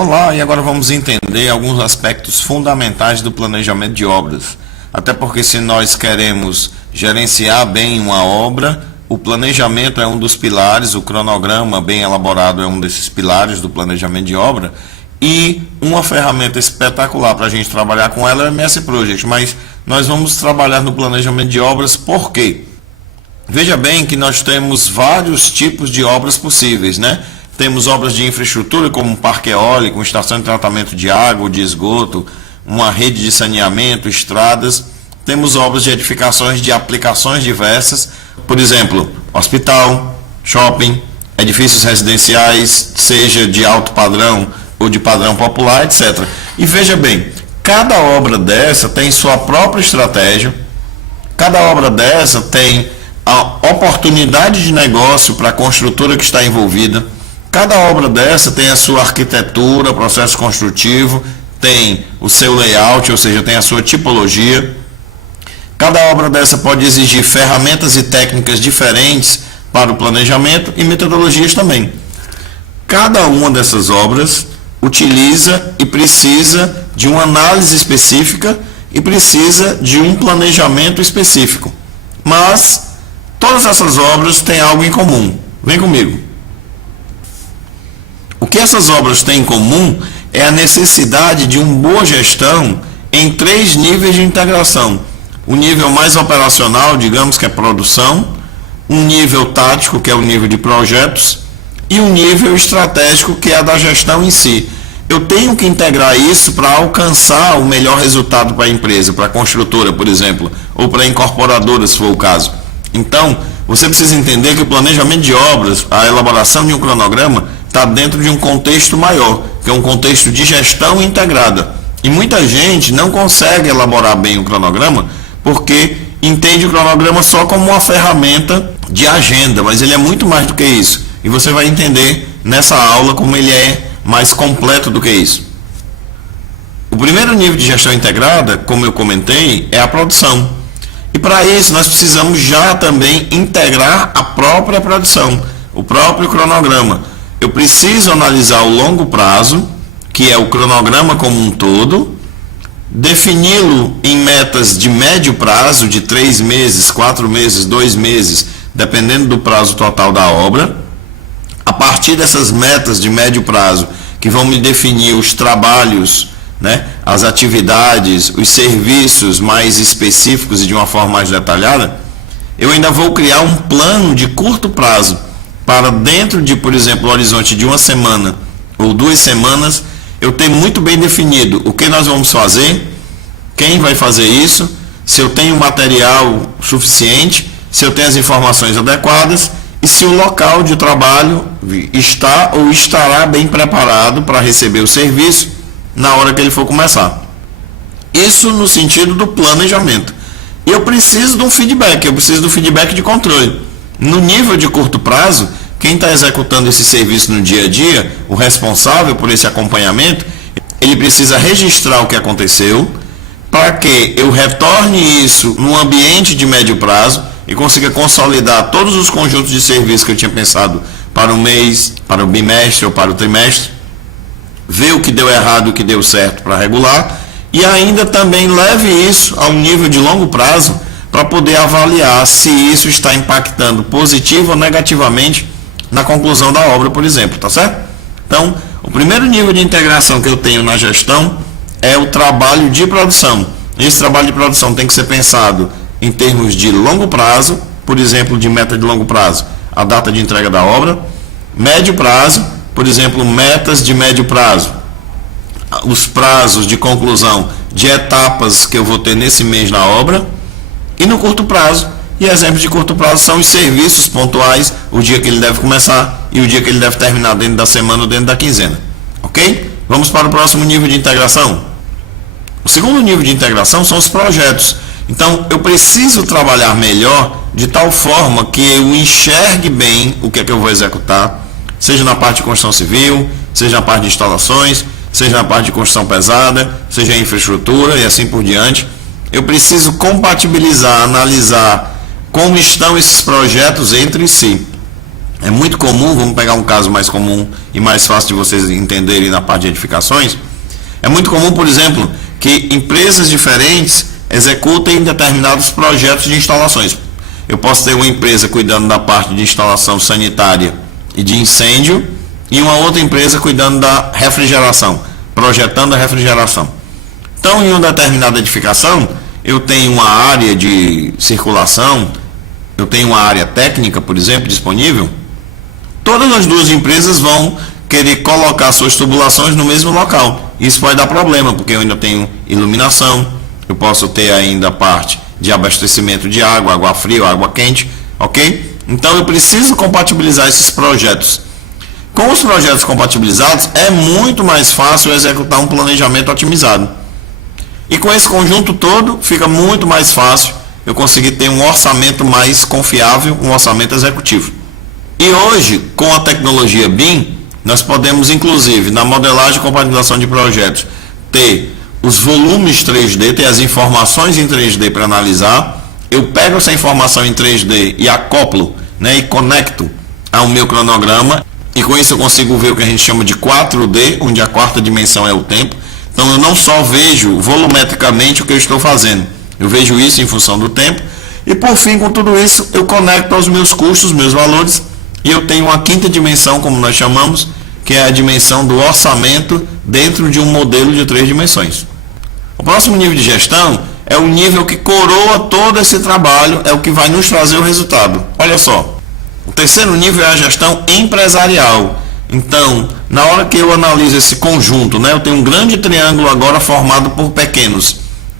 Olá, e agora vamos entender alguns aspectos fundamentais do planejamento de obras. Até porque se nós queremos gerenciar bem uma obra, o planejamento é um dos pilares, o cronograma bem elaborado é um desses pilares do planejamento de obra, e uma ferramenta espetacular para a gente trabalhar com ela é o MS Project, mas nós vamos trabalhar no planejamento de obras por quê? Veja bem que nós temos vários tipos de obras possíveis, né? Temos obras de infraestrutura como um parque eólico, uma estação de tratamento de água ou de esgoto, uma rede de saneamento, estradas. Temos obras de edificações de aplicações diversas, por exemplo, hospital, shopping, edifícios residenciais, seja de alto padrão ou de padrão popular, etc. E veja bem, cada obra dessa tem sua própria estratégia, cada obra dessa tem a oportunidade de negócio para a construtora que está envolvida. Cada obra dessa tem a sua arquitetura, processo construtivo, tem o seu layout, ou seja, tem a sua tipologia. Cada obra dessa pode exigir ferramentas e técnicas diferentes para o planejamento e metodologias também. Cada uma dessas obras utiliza e precisa de uma análise específica e precisa de um planejamento específico. Mas todas essas obras têm algo em comum. Vem comigo. O que essas obras têm em comum é a necessidade de uma boa gestão em 3 níveis de integração. O nível mais operacional, digamos que é produção, um nível tático, que é o nível de projetos, e um nível estratégico, que é a da gestão em si. Eu tenho que integrar isso para alcançar o melhor resultado para a empresa, para a construtora, por exemplo, ou para a incorporadora, se for o caso. Então, você precisa entender que o planejamento de obras, a elaboração de um cronograma, está dentro de um contexto maior, que é um contexto de gestão integrada. E muita gente não consegue elaborar bem o cronograma porque entende o cronograma só como uma ferramenta de agenda, mas ele é muito mais do que isso. E você vai entender nessa aula como ele é mais completo do que isso. O primeiro nível de gestão integrada, como eu comentei, é a produção. E para isso nós precisamos já também integrar a própria produção, o próprio cronograma. Eu preciso analisar o longo prazo, que é o cronograma como um todo, defini-lo em metas de médio prazo, de 3 meses, 4 meses, 2 meses, dependendo do prazo total da obra. A partir dessas metas de médio prazo, que vão me definir os trabalhos, né, as atividades, os serviços mais específicos e de uma forma mais detalhada, eu ainda vou criar um plano de curto prazo, para dentro de, por exemplo, o horizonte de 1 semana ou 2 semanas, eu tenho muito bem definido o que nós vamos fazer, quem vai fazer isso, se eu tenho material suficiente, se eu tenho as informações adequadas e se o local de trabalho está ou estará bem preparado para receber o serviço na hora que ele for começar. Isso no sentido do planejamento. E eu preciso de um feedback, eu preciso do feedback de controle. No nível de curto prazo, quem está executando esse serviço no dia a dia, o responsável por esse acompanhamento, ele precisa registrar o que aconteceu, para que eu retorne isso num ambiente de médio prazo e consiga consolidar todos os conjuntos de serviços que eu tinha pensado para o mês, para o bimestre ou para o trimestre, ver o que deu errado e o que deu certo para regular, e ainda também leve isso a um nível de longo prazo, para poder avaliar se isso está impactando positivo ou negativamente na conclusão da obra, por exemplo, tá certo? Então, o primeiro nível de integração que eu tenho na gestão é o trabalho de produção. Esse trabalho de produção tem que ser pensado em termos de longo prazo, por exemplo, de meta de longo prazo, a data de entrega da obra, médio prazo, por exemplo, metas de médio prazo, os prazos de conclusão de etapas que eu vou ter nesse mês na obra, e no curto prazo, e exemplos de curto prazo são os serviços pontuais, o dia que ele deve começar e o dia que ele deve terminar dentro da semana ou dentro da quinzena. Ok? Vamos para o próximo nível de integração. O segundo nível de integração são os projetos. Então, eu preciso trabalhar melhor de tal forma que eu enxergue bem o que é que eu vou executar, seja na parte de construção civil, seja na parte de instalações, seja na parte de construção pesada, seja em infraestrutura e assim por diante. Eu preciso compatibilizar, analisar como estão esses projetos entre si. É muito comum, vamos pegar um caso mais comum e mais fácil de vocês entenderem na parte de edificações. É muito comum, por exemplo, que empresas diferentes executem determinados projetos de instalações. Eu posso ter uma empresa cuidando da parte de instalação sanitária e de incêndio e uma outra empresa cuidando da refrigeração, projetando a refrigeração. Então, em uma determinada edificação, eu tenho uma área de circulação, eu tenho uma área técnica, por exemplo, disponível. Todas as duas empresas vão querer colocar suas tubulações no mesmo local. Isso pode dar problema, porque eu ainda tenho iluminação, eu posso ter ainda a parte de abastecimento de água, água fria, água quente, ok? Então eu preciso compatibilizar esses projetos. Com os projetos compatibilizados, é muito mais fácil executar um planejamento otimizado. E com esse conjunto todo, fica muito mais fácil eu conseguir ter um orçamento mais confiável, um orçamento executivo. E hoje, com a tecnologia BIM, nós podemos, inclusive, na modelagem e compatibilização de projetos, ter os volumes 3D, ter as informações em 3D para analisar. Eu pego essa informação em 3D e acoplo, e conecto ao meu cronograma, e com isso eu consigo ver o que a gente chama de 4D, onde a quarta dimensão é o tempo. Então eu não só vejo volumetricamente o que eu estou fazendo, eu vejo isso em função do tempo, e por fim, com tudo isso, eu conecto aos meus custos, meus valores, e eu tenho uma quinta dimensão, como nós chamamos, que é a dimensão do orçamento dentro de um modelo de 3 dimensões. O próximo nível de gestão é o nível que coroa todo esse trabalho, é o que vai nos trazer o resultado. Olha só, o terceiro nível é a gestão empresarial. Então, na hora que eu analiso esse conjunto, eu tenho um grande triângulo agora formado por pequenos,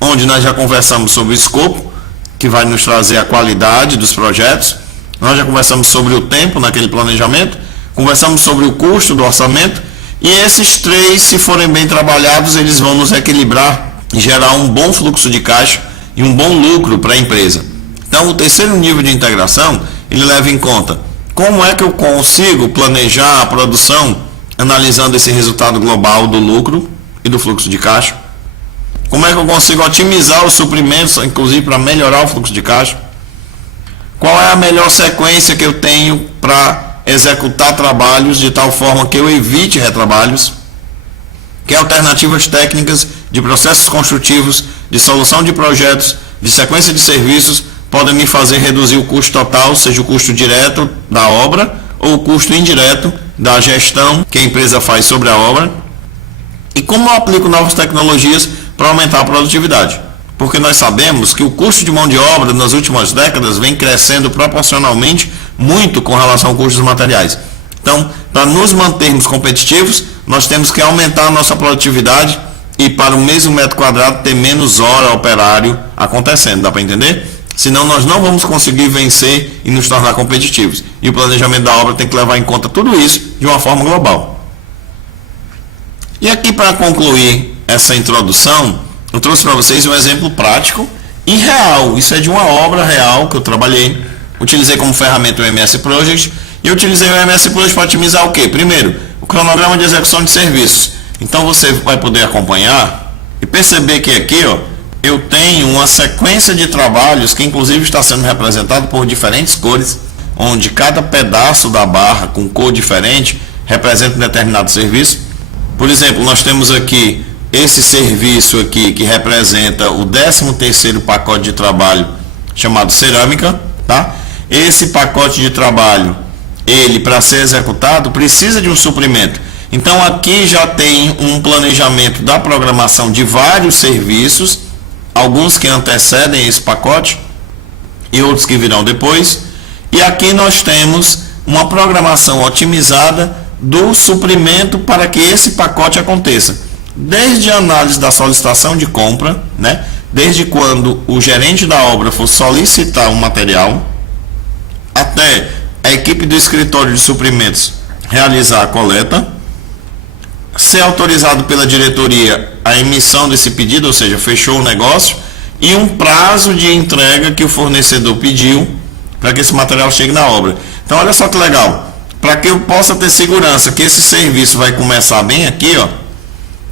onde nós já conversamos sobre o escopo, que vai nos trazer a qualidade dos projetos, nós já conversamos sobre o tempo naquele planejamento, conversamos sobre o custo do orçamento, e esses 3, se forem bem trabalhados, eles vão nos equilibrar e gerar um bom fluxo de caixa e um bom lucro para a empresa. Então, o terceiro nível de integração, ele leva em conta como é que eu consigo planejar a produção analisando esse resultado global do lucro e do fluxo de caixa, como é que eu consigo otimizar os suprimentos, inclusive para melhorar o fluxo de caixa, qual é a melhor sequência que eu tenho para executar trabalhos de tal forma que eu evite retrabalhos, que alternativas técnicas de processos construtivos, de solução de projetos, de sequência de serviços, podem me fazer reduzir o custo total, seja o custo direto da obra ou o custo indireto da gestão que a empresa faz sobre a obra, e como eu aplico novas tecnologias para aumentar a produtividade. Porque nós sabemos que o custo de mão de obra nas últimas décadas vem crescendo proporcionalmente muito com relação ao custo dos materiais. Então, para nos mantermos competitivos, nós temos que aumentar a nossa produtividade e para o mesmo metro quadrado ter menos hora operário acontecendo, dá para entender? Senão nós não vamos conseguir vencer e nos tornar competitivos. E o planejamento da obra tem que levar em conta tudo isso de uma forma global. E aqui, para concluir essa introdução, eu trouxe para vocês um exemplo prático e real. Isso é de uma obra real que eu trabalhei. Utilizei como ferramenta o MS Project. E eu utilizei o MS Project para otimizar o quê? Primeiro, o cronograma de execução de serviços. Então você vai poder acompanhar e perceber que aqui, eu tenho uma sequência de trabalhos que inclusive está sendo representado por diferentes cores, onde cada pedaço da barra com cor diferente representa um determinado serviço. Por exemplo, nós temos aqui esse serviço aqui que representa o 13º pacote de trabalho chamado cerâmica, tá? Esse pacote de trabalho, ele para ser executado precisa de um suprimento. Então aqui já tem um planejamento da programação de vários serviços, alguns que antecedem esse pacote e outros que virão depois. E aqui nós temos uma programação otimizada do suprimento para que esse pacote aconteça. Desde a análise da solicitação de compra, desde quando o gerente da obra for solicitar um material, até a equipe do escritório de suprimentos realizar a coleta, ser autorizado pela diretoria a emissão desse pedido, ou seja, fechou o negócio, e um prazo de entrega que o fornecedor pediu para que esse material chegue na obra. Então olha só que legal, para que eu possa ter segurança que esse serviço vai começar bem aqui,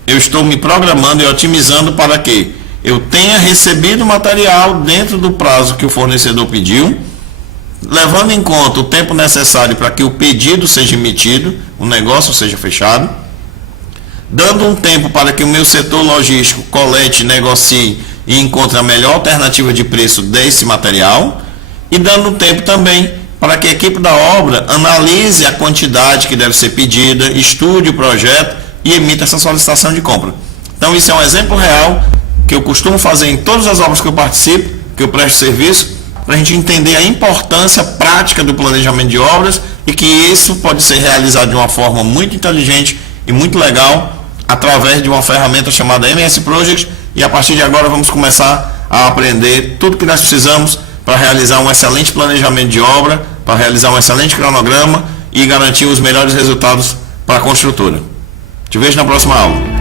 eu estou me programando e otimizando para que eu tenha recebido o material dentro do prazo que o fornecedor pediu, levando em conta o tempo necessário para que o pedido seja emitido, o negócio seja fechado, dando um tempo para que o meu setor logístico colete, negocie e encontre a melhor alternativa de preço desse material, e dando tempo também para que a equipe da obra analise a quantidade que deve ser pedida, estude o projeto e emita essa solicitação de compra. Então isso é um exemplo real que eu costumo fazer em todas as obras que eu participo, que eu presto serviço, para a gente entender a importância prática do planejamento de obras e que isso pode ser realizado de uma forma muito inteligente e muito legal através de uma ferramenta chamada MS Project, e a partir de agora vamos começar a aprender tudo que nós precisamos para realizar um excelente planejamento de obra, para realizar um excelente cronograma e garantir os melhores resultados para a construtora. Te vejo na próxima aula.